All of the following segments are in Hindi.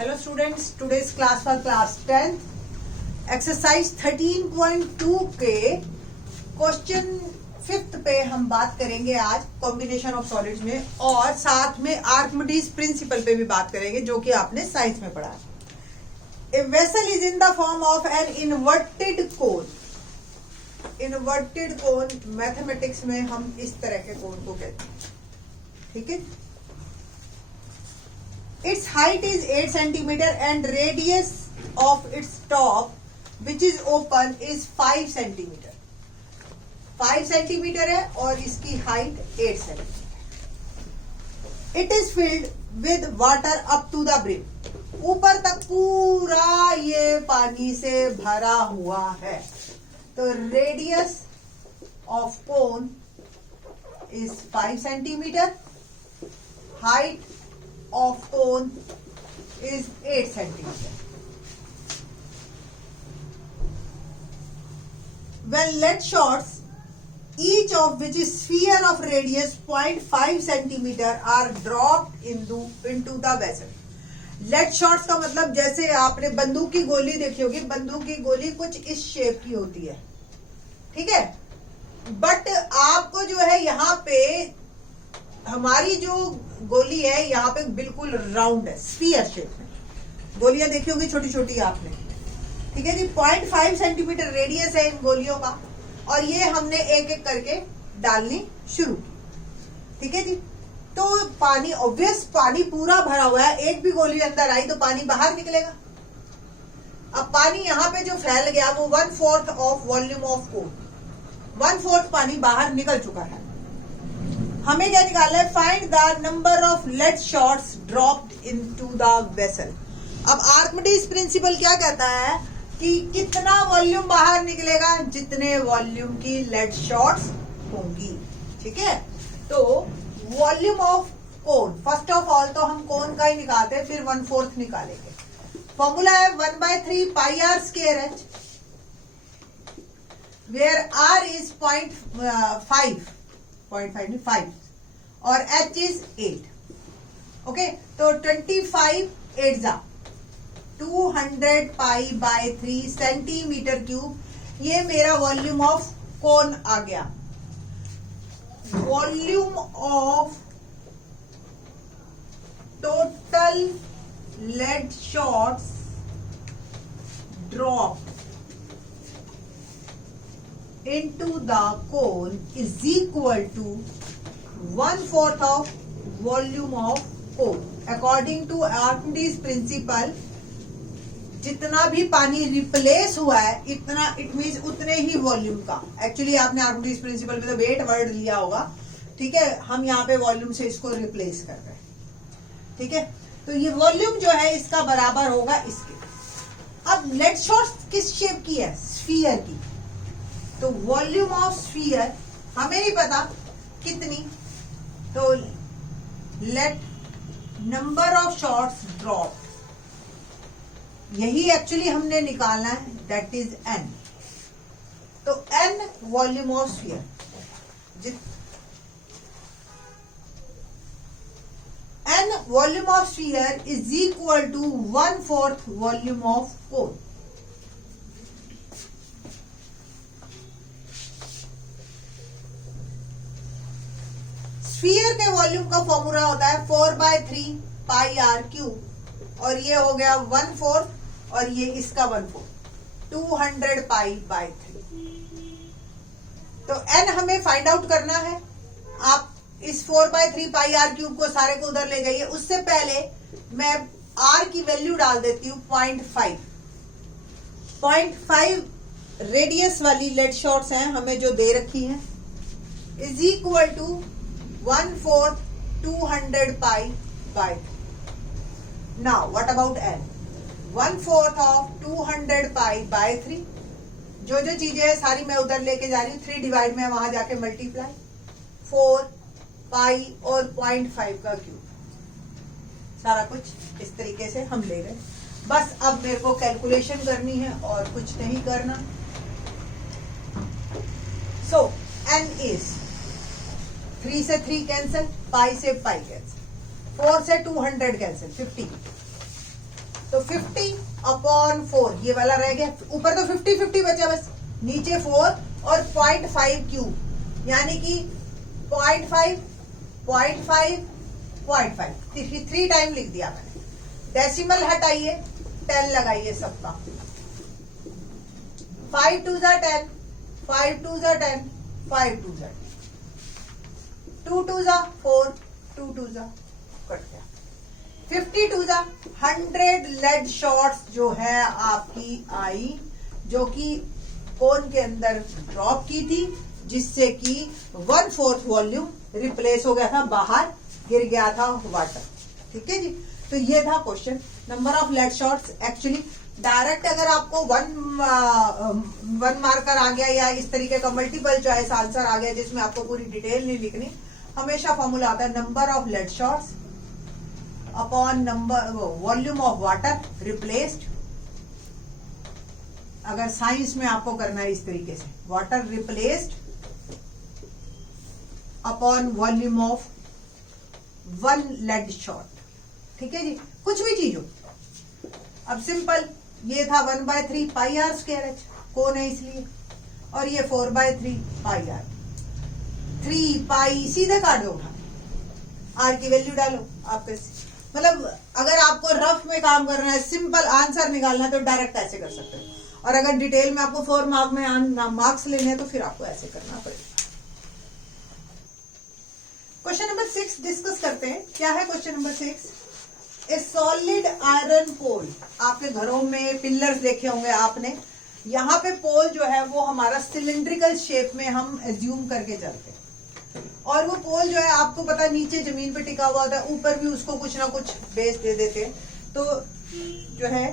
Hello students, today's class for class 10th. Exercise 13.2 के क्वेश्चन 5th पे हम बात करेंगे आज कॉम्बिनेशन ऑफ सॉलिड्स में, और साथ में आर्किमिडीज प्रिंसिपल पे भी बात करेंगे जो कि आपने साइंस में पढ़ा है। A vessel is in the form of an inverted cone. Inverted cone mathematics में हम इस तरह के कोन को कहते हैं, ठीक है। Its height is 8 centimeter and radius of its top, which is open, is 5 centimeter. 5 centimeter है और इसकी height 8 centimeter. It is filled with water up to the brim. ऊपर तक पूरा ये पानी से भरा हुआ है। तो radius of cone is 5 centimeter. Height of cone is 8 centimeter. When lead shots, each of which is sphere of radius 0.5 centimeter, are dropped into the vessel. Lead shots का मतलब जैसे आपने बंदूक की गोली देखी होगी, बंदूक की गोली कुछ इस शेप की होती है, ठीक है। बट आपको जो है यहाँ पे हमारी जो गोली है यहाँ पे बिल्कुल राउंड है, स्फीयर शेप में। गोलियां देखी होगी छोटी छोटी आपने, ठीक है जी। 0.5 सेंटीमीटर रेडियस है इन गोलियों का, और ये हमने एक एक करके डालनी शुरू की, ठीक है जी। तो पानी, ऑब्वियस पानी पूरा भरा हुआ है, एक भी गोली अंदर आई तो पानी बाहर निकलेगा। अब पानी यहाँ पे जो फैल गया वो 1/4 ऑफ वॉल्यूम ऑफ कोन, 1/4 पानी बाहर निकल चुका है। हमें क्या निकालना है? Find the number of lead shots dropped into the vessel. अब आर्किमिडीज प्रिंसिपल क्या कहता है कि कितना वॉल्यूम बाहर निकलेगा, जितने वॉल्यूम की लेड शॉट्स होंगी, ठीक है। तो volume of cone, first of all तो हम कोन का ही निकालते हैं, फिर 1/4 निकालेंगे। फॉर्मूला है 1/3 pi r square h, where r is 0.5 और h is 8. ओके, तो 25 8 जा 200 पाई बाय 3 सेंटीमीटर क्यूब। ये मेरा वॉल्यूम ऑफ कोन आ गया। Volume of total lead shots drop into the cone is equal to 1/4 of volume of cone. According to Archimedes principle, जितना भी पानी रिप्लेस हुआ है इतना, इट मीन्स उतने ही वॉल्यूम का। एक्चुअली आपने आर्किमिडीज प्रिंसिपल में तो वेट वर्ड लिया होगा, ठीक है। हम यहाँ पे वॉल्यूम से इसको रिप्लेस कर रहे हैं, ठीक है। तो ये वॉल्यूम जो है इसका बराबर होगा इसके। अब लेड शॉट्स किस शेप की है? स्फीयर की। तो वॉल्यूम ऑफ स्फीयर हमें नहीं पता कितनी, तो let number of shots drop, यही एक्चुअली हमने निकालना है, दैट इज n। तो n volume of sphere, n volume of sphere is equal to 1/4 volume of cone. Sphere के वॉल्यूम का फॉर्मूला होता है 4/3 पाई आर क्यूब, और ये हो गया 1/4 और ये इसका 1/4, 200 पाई बाय 3। तो n हमें फाइंड आउट करना है। आप इस 4/3 पाई आर क्यूब को सारे को उधर ले जाइए। उससे पहले मैं r की वैल्यू डाल देती हूँ 0.5। 0.5 रेडियस वाली लेड शॉट्स हैं हमें जो दे रखी हैं, is equal to 1/4 200 pi by 3। Now what about n? 1/4 of 200 pi by 3। जो जो चीजें हैं सारी मैं उधर लेके जा रही हूँ, 3 डिवाइड में वहां जाके मल्टीप्लाई, 4 पाई और 0.5 का क्यूब, सारा कुछ इस तरीके से हम ले गए। बस अब मेरे को कैलकुलेशन करनी है और कुछ नहीं करना। सो n इज 3 से 3 कैंसिल, पाई से पाई कैंसिल, 4 से 200 कैंसिल, 50। 50/4 ये वाला रह गया, ऊपर तो 50-50 बचा बस, नीचे 4 और 0.5 क्यूब, यानी कि 0.5 0.5 0.5 3 टाइम लिख दिया मैंने। डेसिमल हटाइए, 10 लगाइए सबका, 5 2 जा 10, 5 2 जा 10, 5 2 जा 2 2 जा 4, 2 2 जा कट गया, 52 जा 100 लेड शॉट्स जो है आपकी आई, जो कि कोन के अंदर ड्रॉप की थी, जिससे कि 1/4 वॉल्यूम रिप्लेस हो गया था, बाहर गिर गया था वाटर। ठीक है जी, तो ये था question. Number of lead shots, actually direct अगर आपको वन मार्कर आ गया या इस तरीके का मल्टीपल चॉइस आंसर आ गया जिसमें आपको पूरी डिटेल नहीं लिखनी, हमेशा फॉर्मूला आता है number of lead shots upon number volume of water replaced. अगर साइंस में आपको करना है इस तरीके से, water replaced upon volume of 1 lead shot. ठीक है जी, कुछ भी चीज हो। अब सिंपल ये था 1/3 पाई आर स्क्वायर एच, कौन है इसलिए, और ये 4/3 पाई आर, 3 पाई सीधे काट दो, उठा आर की वैल्यू डालो आपके, मतलब अगर आपको रफ में काम करना है, सिंपल आंसर निकालना है तो डायरेक्ट ऐसे कर सकते हो, और अगर डिटेल में आपको 4 मार्क में मार्क्स लेने हैं तो फिर आपको ऐसे करना पड़ेगा। क्वेश्चन नंबर 6 डिस्कस करते हैं। क्या है question number 6? A solid iron pole, आपके घरों में पिलर्स देखे होंगे आपने, यहाँ पे पोल जो है वो हमारा सिलिंड्रिकल शेप में हम एज्यूम करके चलते हैं, और वो पोल जो है आपको पता नीचे जमीन पे टिका हुआ होता है, ऊपर भी उसको कुछ ना कुछ बेस दे देते हैं। तो जो है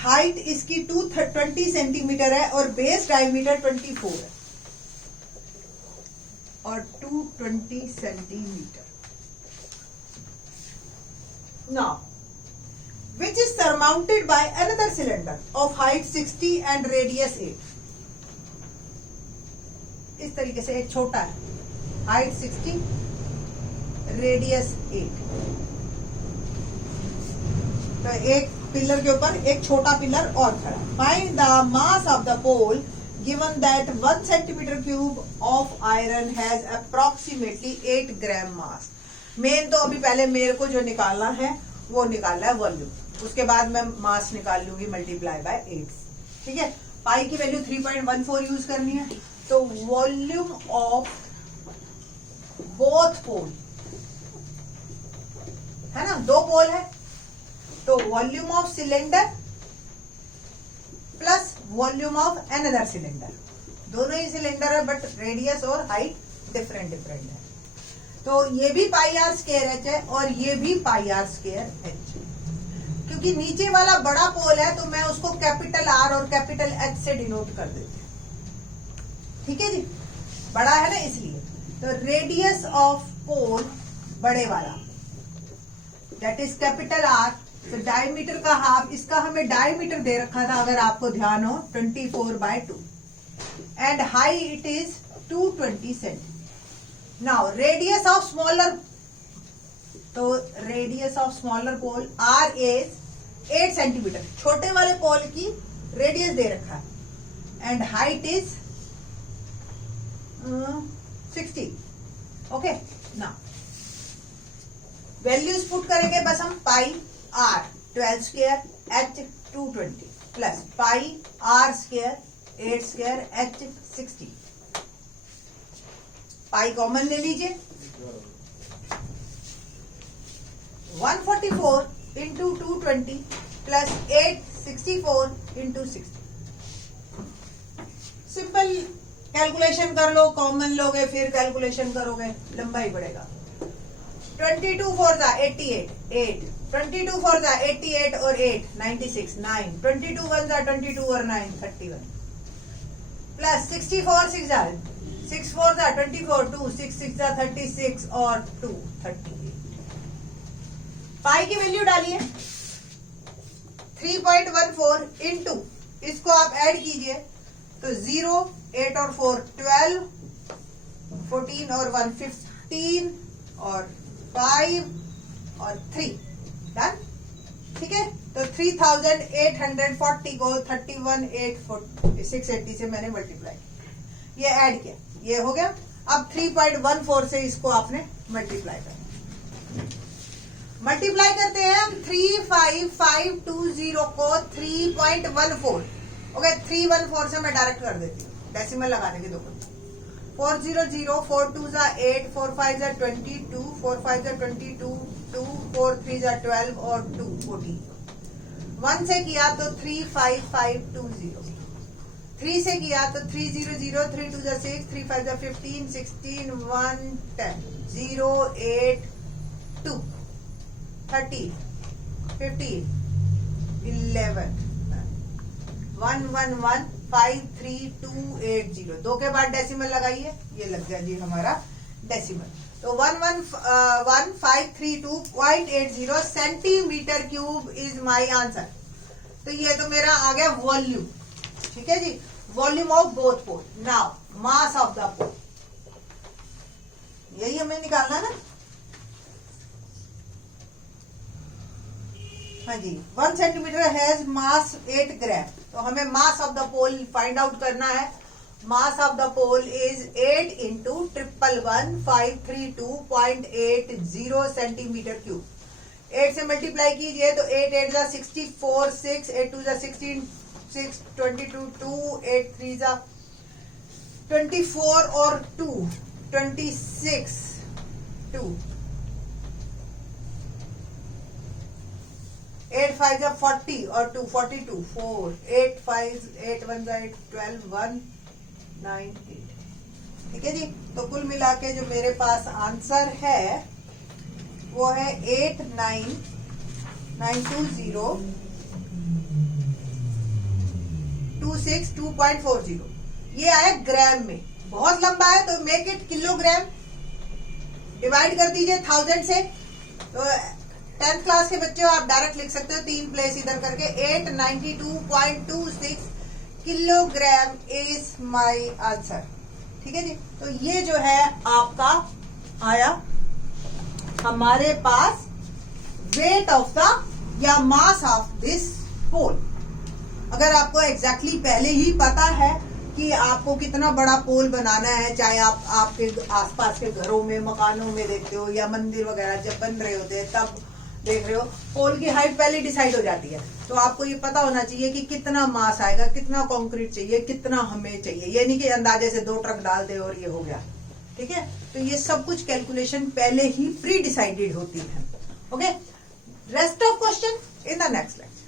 हाइट इसकी 220 सेंटीमीटर है और बेस डायमीटर 24 है, और 220 centimetre. Now, which is surmounted by another cylinder of height 60 and radius 8. इस तरीके से एक छोटा है, हाइट 60, रेडियस 8। तो एक पिलर के ऊपर एक छोटा पिलर और खड़ा। Find the mass of the pole given that 1 centimeter cube of iron has approximately 8 gram mass. Main तो अभी पहले मेरे को जो निकालना है वो निकालना है वॉल्यूम, उसके बाद मैं मास निकाल लूंगी मल्टीप्लाई बाय 8। ठीक है, पाई की वैल्यू 3.14 यूज करनी है। तो वॉल्यूम ऑफ बोथ पोल है ना, 2 पोल है, तो volume of cylinder plus volume of another cylinder, दोनों ही सिलेंडर है बट रेडियस और हाइट डिफरेंट है। तो ये भी पाई आर स्क्वायर एच है और ये भी पाई आर स्क्वायर एच। क्योंकि नीचे वाला बड़ा पोल है तो मैं उसको कैपिटल आर और कैपिटल एच से डिनोट कर देती हूँ। ठीक है जी, बड़ा है ना इसलिए। तो रेडियस ऑफ पोल बड़े वाला दैट इज कैपिटल आर, तो डायमीटर का हाफ, इसका हमें डायमीटर दे रखा था अगर आपको ध्यान हो 24/2 and height is 220 centimetre. Now radius of smaller, तो radius of smaller pole r is 8 centimetre, छोटे वाले पोल की रेडियस दे रखा है and height is 60। Okay, now values put करेंगे बस हम, pi r 12 square h 220 plus pi r square 8 square h 60। Pi common ले लीजिए, 144 into 220 plus 864 into 60। Simple calculation कर लो, कॉमन लोगे फिर कैलकुलेशन करोगे, लंबा ही पड़ेगा। 22 4 जा 88, 8 22 4 जा 88 और 8 96, 9 22 1 जा 22 और 9 31 प्लस 64 6 जा 6 4 जा 24, 2 6 6 जा 36 और 2 38। पाई की वैल्यू डालिए 3.14 इंटू, इसको आप ऐड कीजिए तो 0 8 और 4 12, 14 और 1 15 और 5 और 3 डन। ठीक है, तो तो 3840 को 318,680 से मैंने मल्टीप्लाई, ये ऐड किया, ये हो गया। अब 3.14 से इसको आपने मल्टीप्लाई करना, मल्टीप्लाई करते हैं हम 35520 को 3.14, ओके 314 से मैं डायरेक्ट कर देती हूँ, डेसिमल लगाने के 2 400, 4 2 8, 4 5 22, 4 5 22, 2 4 3 12 और 2 14। 1 से किया तो 35520, 3 से किया तो 300, 3 2 6, 3 5 15, 16 1 10, 0 8 2 30 15 11 1 1 1 5 3 2 8 0, 2 के बाद डेसिमल लगाइए, ये लग गया जी हमारा डेसिमल। तो 11532.80 centimetre cube is my answer. तो ये तो मेरा आ गया वॉल्यूम, ठीक है जी, volume of both pole. Now mass of the pole, यही हमें निकालना ना। हाँ जी, 1 सेंटीमीटर हैज मास 8 ग्राम, तो हमें mass of the pole find out करना है। Mass of the pole is 8 into 111,532.80 centimetre cube. 8 से मल्टीप्लाई कीजिए तो 8 8 जा 64, 6 8 2 जा 16, 6 22, 2 8 3 जा 24 और 2 26, 2 8 5 जा 40 और 2 42, 4 8 5 8 1 जा 8 12 1 9 8, ठीक है जी। तो कुल मिला के जो मेरे पास आंसर है वो है 8992026.40। ये आया ग्राम में, बहुत लंबा है तो मेक इट किलोग्राम, डिवाइड कर दीजिए 1000 से। तो 10th क्लास के बच्चे आप डायरेक्ट लिख सकते हो, 3 प्लेस इधर करके, 892.26 किलोग्राम इज माय आंसर, ठीक है जी। तो ये जो है आपका आया हमारे पास वेट ऑफ द या मास ऑफ दिस पोल। अगर आपको एग्जैक्टली पहले ही पता है कि आपको कितना बड़ा पोल बनाना है, चाहे आप आपके आसपास के घरों में, मकानों में देखते हो या मंदिर वगैरह जब बन रहे होते हैं तब देख रहे हो, पोल की हाइट पहले डिसाइड हो जाती है। तो आपको ये पता होना चाहिए कि कितना मास आएगा, कितना कंक्रीट चाहिए, कितना हमें चाहिए। ये नहीं कि अंदाजे से 2 ट्रक डाल दे और ये हो गया, ठीक है। तो ये सब कुछ कैलकुलेशन पहले ही प्री डिसाइडेड होती है। Okay, rest of question in the next lecture.